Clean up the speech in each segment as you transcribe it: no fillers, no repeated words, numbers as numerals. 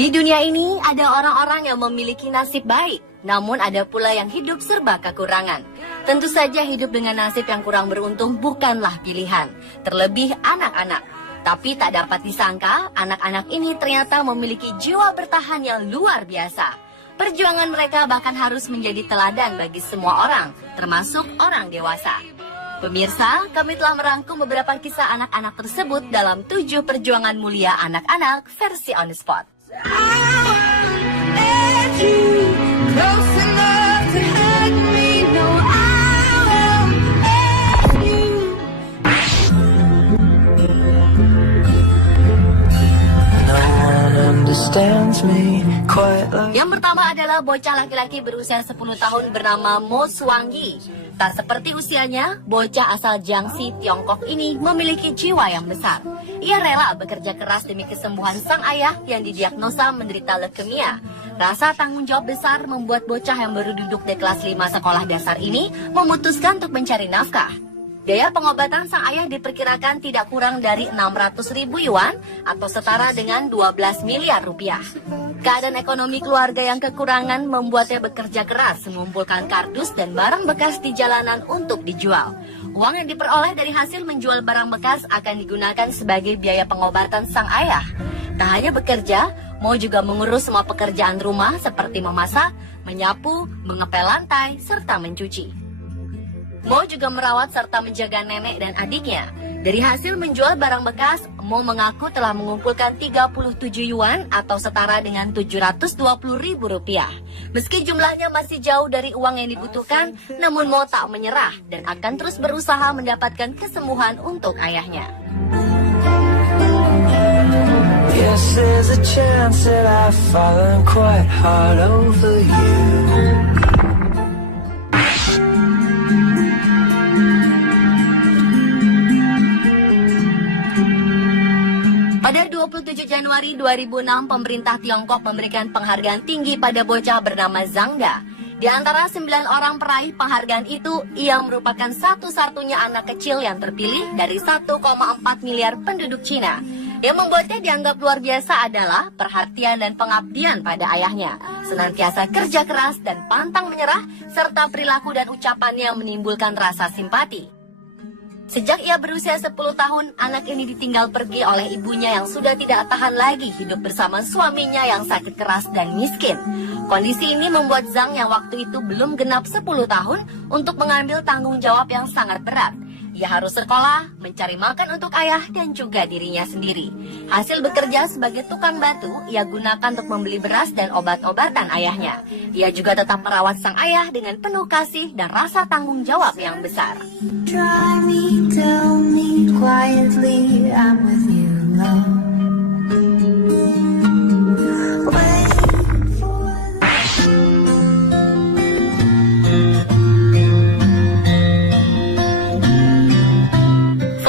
Di dunia ini ada orang-orang yang memiliki nasib baik, namun ada pula yang hidup serba kekurangan. Tentu saja hidup dengan nasib yang kurang beruntung bukanlah pilihan, terlebih anak-anak. Tapi tak dapat disangka, anak-anak ini ternyata memiliki jiwa bertahan yang luar biasa. Perjuangan mereka bahkan harus menjadi teladan bagi semua orang, termasuk orang dewasa. Pemirsa, kami telah merangkum beberapa kisah anak-anak tersebut dalam 7 perjuangan mulia anak-anak versi On The Spot. Yang pertama adalah bocah laki-laki berusia 10 tahun bernama Mo Swangi. Tak seperti usianya, bocah asal Jiangxi, Tiongkok ini memiliki jiwa yang besar. Ia rela bekerja keras demi kesembuhan sang ayah yang didiagnosa menderita leukemia. Rasa tanggung jawab besar membuat bocah yang baru duduk di kelas 5 sekolah dasar ini memutuskan untuk mencari nafkah. Biaya pengobatan sang ayah diperkirakan tidak kurang dari 600.000 yuan atau setara dengan 12 miliar rupiah. Keadaan ekonomi keluarga yang kekurangan membuatnya bekerja keras mengumpulkan kardus dan barang bekas di jalanan untuk dijual. Uang yang diperoleh dari hasil menjual barang bekas akan digunakan sebagai biaya pengobatan sang ayah. Tak hanya bekerja, Mo juga mengurus semua pekerjaan rumah seperti memasak, menyapu, mengepel lantai, serta mencuci. Mo juga merawat serta menjaga nenek dan adiknya. Dari hasil menjual barang bekas, Mo mengaku telah mengumpulkan 37 yuan atau setara dengan 720.000 rupiah. Meski jumlahnya masih jauh dari uang yang dibutuhkan, namun Mo tak menyerah dan akan terus berusaha mendapatkan kesembuhan untuk ayahnya. Yes, there's a chance that I've fallen quite hard over you. Pada 27 Januari 2006, pemerintah Tiongkok memberikan penghargaan tinggi pada bocah bernama Zhang Da. Di antara 9 orang peraih penghargaan itu, ia merupakan satu-satunya anak kecil yang terpilih dari 1,4 miliar penduduk Cina. Yang membuatnya dianggap luar biasa adalah perhatian dan pengabdian pada ayahnya. Senantiasa kerja keras dan pantang menyerah, serta perilaku dan ucapannya yang menimbulkan rasa simpati. Sejak ia berusia 10 tahun, anak ini ditinggal pergi oleh ibunya yang sudah tidak tahan lagi hidup bersama suaminya yang sakit keras dan miskin. Kondisi ini membuat Zhang yang waktu itu belum genap 10 tahun untuk mengambil tanggung jawab yang sangat berat. Ia harus sekolah, mencari makan untuk ayah dan juga dirinya sendiri. Hasil bekerja sebagai tukang batu, ia gunakan untuk membeli beras dan obat-obatan ayahnya. Ia juga tetap merawat sang ayah dengan penuh kasih dan rasa tanggung jawab yang besar. Try me, tell me quietly, I'm with you, love.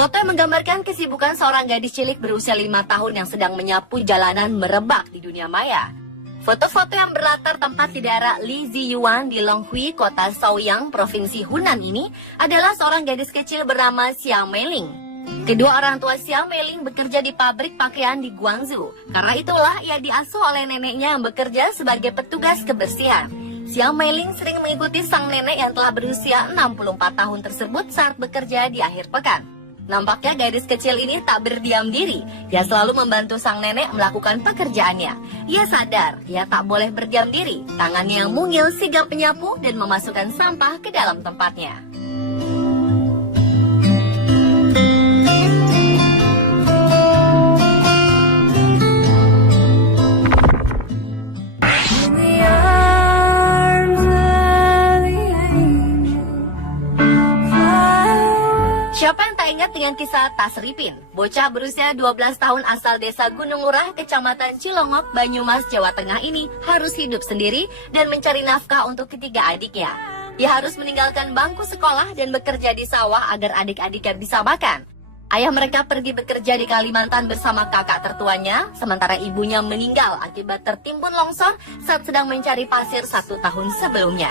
Foto yang menggambarkan kesibukan seorang gadis cilik berusia 5 tahun yang sedang menyapu jalanan merebak di dunia maya. Foto-foto yang berlatar tempat di daerah Li Ziyuan di Longhui, kota Shaoyang, provinsi Hunan ini adalah seorang gadis kecil bernama Xiao Meiling. Kedua orang tua Xiao Meiling bekerja di pabrik pakaian di Guangzhou. Karena itulah ia diasuh oleh neneknya yang bekerja sebagai petugas kebersihan. Xiao Meiling sering mengikuti sang nenek yang telah berusia 64 tahun tersebut saat bekerja di akhir pekan. Nampaknya gadis kecil ini tak berdiam diri. Ia selalu membantu sang nenek melakukan pekerjaannya. Ia sadar, ia tak boleh berdiam diri. Tangannya yang mungil sigap menyapu dan memasukkan sampah ke dalam tempatnya. Siapa yang tak ingat dengan kisah Tasripin, bocah berusia 12 tahun asal desa Gunung Lurah, kecamatan Cilongok, Banyumas, Jawa Tengah ini harus hidup sendiri dan mencari nafkah untuk ketiga adiknya. Ia harus meninggalkan bangku sekolah dan bekerja di sawah agar adik-adiknya bisa makan. Ayah mereka pergi bekerja di Kalimantan bersama kakak tertuanya, sementara ibunya meninggal akibat tertimbun longsor saat sedang mencari pasir 1 tahun sebelumnya.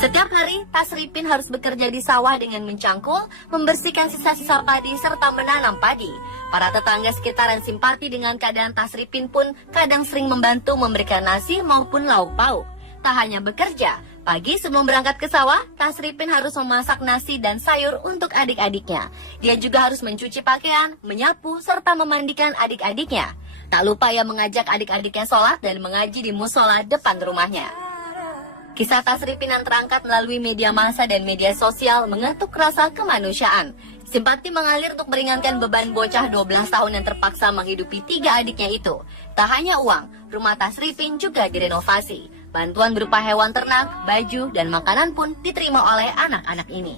Setiap hari, Tasripin harus bekerja di sawah dengan mencangkul, membersihkan sisa-sisa padi, serta menanam padi. Para tetangga sekitar yang simpati dengan keadaan Tasripin pun kadang sering membantu memberikan nasi maupun lauk pauk. Tak hanya bekerja, pagi sebelum berangkat ke sawah, Tasripin harus memasak nasi dan sayur untuk adik-adiknya. Dia juga harus mencuci pakaian, menyapu, serta memandikan adik-adiknya. Tak lupa ia mengajak adik-adiknya sholat dan mengaji di musola depan rumahnya. Kisah Tasripin yang terangkat melalui media massa dan media sosial mengetuk rasa kemanusiaan. Simpati mengalir untuk meringankan beban bocah 12 tahun yang terpaksa menghidupi 3 adiknya itu. Tak hanya uang, rumah Tasripin juga direnovasi. Bantuan berupa hewan ternak, baju, dan makanan pun diterima oleh anak-anak ini.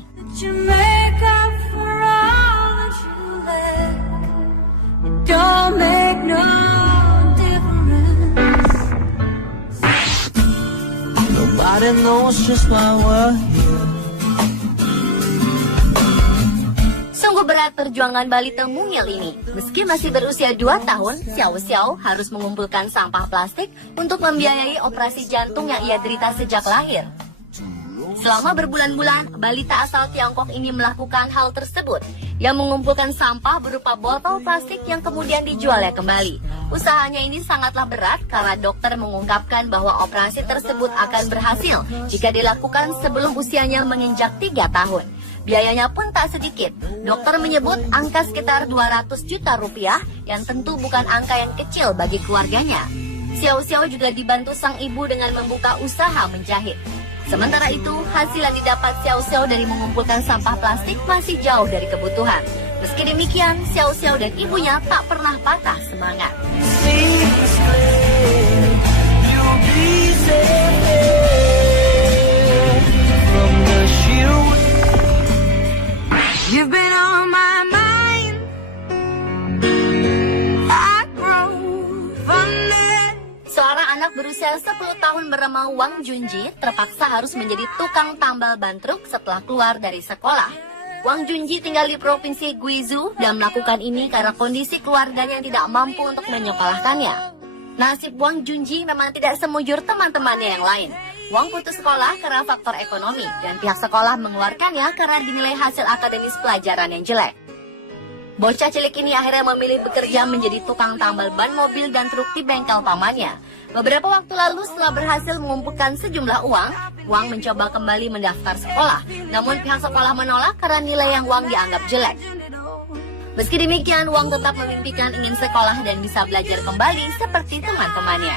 Sungguh berat perjuangan balita mungil ini. Meski masih berusia 2 tahun, Xiao Xiao harus mengumpulkan sampah plastik untuk membiayai operasi jantung yang ia derita sejak lahir. Selama berbulan-bulan, balita asal Tiongkok ini melakukan hal tersebut. Ia mengumpulkan sampah berupa botol plastik yang kemudian dijualnya kembali. Usahanya ini sangatlah berat karena dokter mengungkapkan bahwa operasi tersebut akan berhasil jika dilakukan sebelum usianya menginjak 3 tahun. Biayanya pun tak sedikit. Dokter menyebut angka sekitar 200 juta rupiah yang tentu bukan angka yang kecil bagi keluarganya. Xiao Xiao juga dibantu sang ibu dengan membuka usaha menjahit. Sementara itu, hasil yang didapat Xiao Xiao dari mengumpulkan sampah plastik masih jauh dari kebutuhan. Meski demikian, Xiao Xiao dan ibunya tak pernah patah semangat. You've been on my mind. I grow fonder. Seorang anak berusia 10 tahun bernama Wang Junji terpaksa harus menjadi tukang tambal ban truk setelah keluar dari sekolah. Wang Junji tinggal di provinsi Guizhou dan melakukan ini karena kondisi keluarganya yang tidak mampu untuk menyekolahkannya. Nasib Wang Junji memang tidak semujur teman-temannya yang lain. Wang putus sekolah karena faktor ekonomi dan pihak sekolah mengeluarkannya karena dinilai hasil akademis pelajaran yang jelek. Bocah cilik ini akhirnya memilih bekerja menjadi tukang tambal ban mobil dan truk di bengkel pamannya. Beberapa waktu lalu setelah berhasil mengumpulkan sejumlah uang, Wang mencoba kembali mendaftar sekolah. Namun pihak sekolah menolak karena nilai yang Wang dianggap jelek. Meski demikian, Wang tetap memimpikan ingin sekolah dan bisa belajar kembali seperti teman-temannya.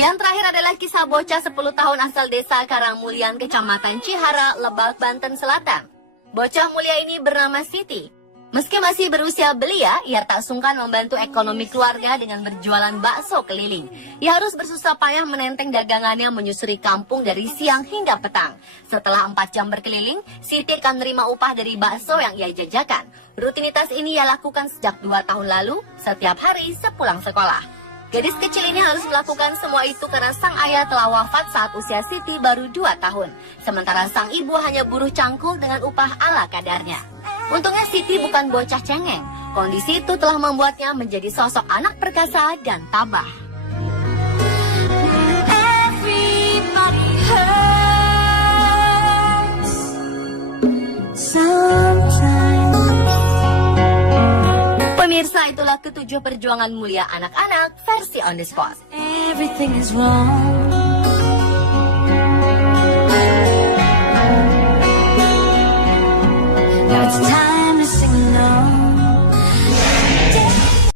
Yang terakhir adalah kisah bocah 10 tahun asal desa Karangmulian, Kecamatan Cihara, Lebak, Banten Selatan. Bocah mulia ini bernama Siti. Meski masih berusia belia, ia tak sungkan membantu ekonomi keluarga dengan berjualan bakso keliling. Ia harus bersusah payah menenteng dagangannya menyusuri kampung dari siang hingga petang. Setelah 4 jam berkeliling, Siti akan menerima upah dari bakso yang ia jajakan. Rutinitas ini ia lakukan sejak 2 tahun lalu, setiap hari sepulang sekolah. Gadis kecil ini harus melakukan semua itu karena sang ayah telah wafat saat usia Siti baru 2 tahun. Sementara sang ibu hanya buruh cangkul dengan upah ala kadarnya. Untungnya Siti bukan bocah cengeng. Kondisi itu telah membuatnya menjadi sosok anak perkasa dan tabah. Pemirsa, itulah ketujuh perjuangan mulia anak-anak versi On The Spot. Everything is wrong. Now it's time.